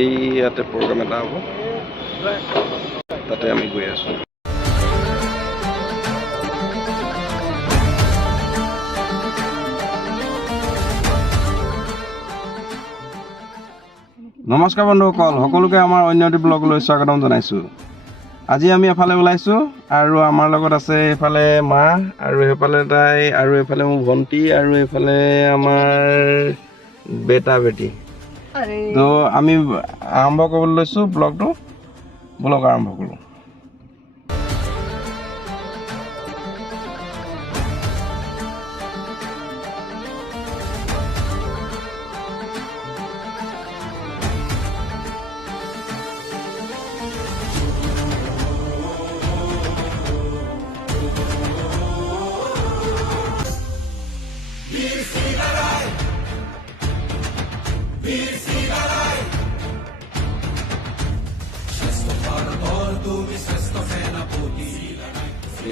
এই ইয়াতে প্ৰগ্ৰাম এটা হ'ব। তাতে আমি গৈ আছোঁ। নমস্কাৰ বন্ধুসকল সকলোকে আমাৰ অন্য এটি ব্লগলৈ স্বাগতম জনাইছোঁ। আজি আমি এফালে ওলাইছোঁ আৰু আমাৰ লগত আছে এইফালে মা আৰু সেইফালে তাই আৰু এইফালে মোৰ ভণ্টি আৰু এইফালে আমাৰ বেটা বেটি তো আমি আৰম্ভ কৰিবলৈ লৈছোঁ ব্লগটো ব্লগ আৰম্ভ কৰোঁ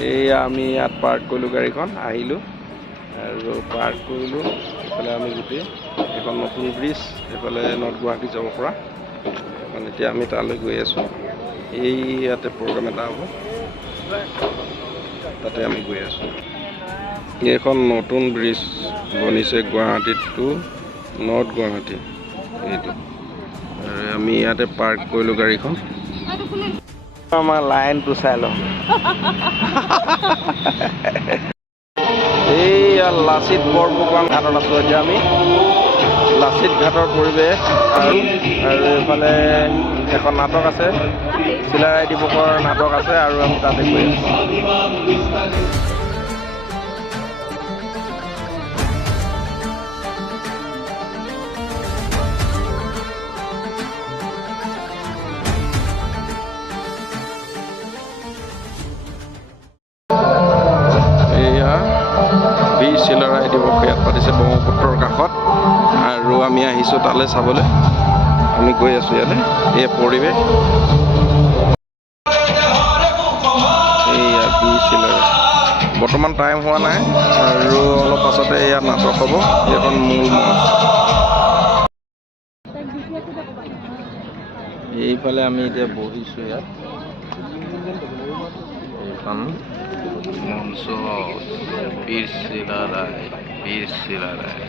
এইয়া আমি ইয়াত পাৰ্ক কৰিলোঁ গাড়ীখন, আহিলোঁ। আৰু পাৰ্ক কৰিলোঁ, এইফালে আমি গোটেই এখন নতুন ব্ৰিজ, এইফালে নৰ্থ গুৱাহাটী যাব পৰা। এখন এতিয়া আমি তালৈ গৈ আছোঁ। এই ইয়াতে প্ৰগ্ৰাম এটা হ'ব। তাতে আমি গৈ আছোঁ। এইখন নতুন ব্ৰিজ বনিছে গুৱাহাটীত টু নৰ্থ গুৱাহাটী। এইটো। আমি ইয়াতে পাৰ্ক কৰিলোঁ গাড়ীখন। আমাৰ লাইনটো চাই লওঁ এইয়া লাচিত বৰফুকন ঘাটত আছোঁ এতিয়া আমি। লাচিত ঘাটৰ পৰিৱেশ আৰু আৰু এইফালে এখন নাটক আছে। চিলাৰাই দিৱসৰ নাটক আছে আৰু আমি তাতে গৈ আছোঁ। বীৰ চিলাৰায় দিৱস ইয়াত পাতিছে ব্ৰহ্মপুত্ৰৰ কাষত। আৰু আমি আহিছোঁ তালৈ চাবলৈ। আমি গৈ আছোঁ ইয়াতে, এই পৰিৱেশ। এইয়া বীৰ চিলাৰায় বৰ্তমান টাইম হোৱা নাই, আৰু অলপ পাছতে ইয়াত নাটক হ'ব। এইখন মূল এইফালে আমি এতিয়া বহিছোঁ ইয়াত। এইখন। মঞ্চ বীর শিলা রায় বীর শিলা রায়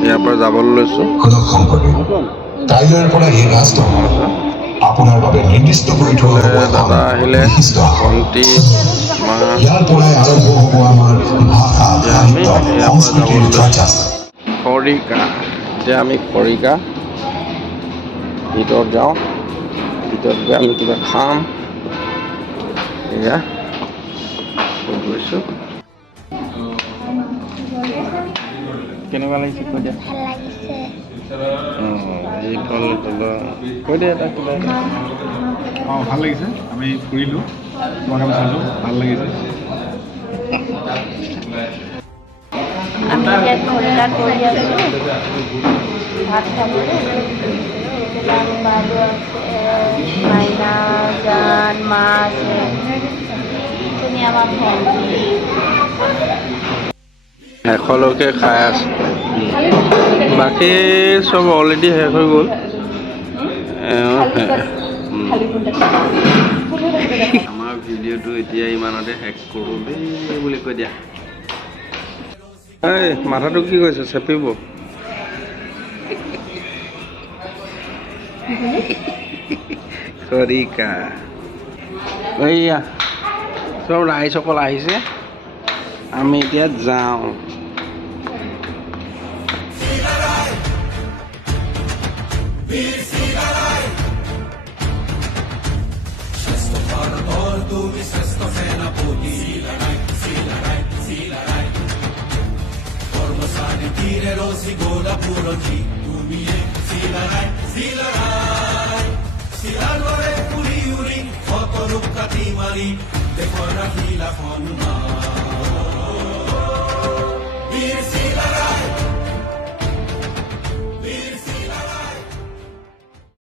ইয়াৰ পৰা যাবলৈ আপোনাৰ নিৰ্দিষ্ট কৰি দাদা আহিলে খৰিকা এতিয়া আমি খৰিকা ভিতৰত যাওঁ ভিতৰত গৈ আমি কিবা খাম এয়া গৈছোঁ কেনেকুৱা লাগিছে কৈ দিয়া ভালো লাগিছে। অঁ এই ফল কৈ দিয়া এটা? কিবা অঁ ভালো লাগিছে। আমি ফুৰিলোঁ তোমাক আমি চালোঁ ভালো লাগিছে। আমি এতিয়া খৰিকাত বহি আছোঁ? ভাত খাবলৈ মাইনা শেষলৈকে খাই আছোঁ। বাকী চব অলৰেডি শেষ হৈ গ'ল। আমাৰ ভিডিঅ'টো এতিয়া ইমানতে শেষ কৰোঁ দেই বুলি কৈ দিয়া। এই, মাথাটো কি কৈছে চেপিব? খৰিকা এইয়া চব ৰাইজ অকল আহিছে আমি এতিয়া যাওঁ Formosa di Tirero, Sigola, Purongi, Dumie, Silarai, Silarai. উৰি উৰি শত ৰূপ কাটি মাৰি দেশৰ ৰাখিলা সন্মান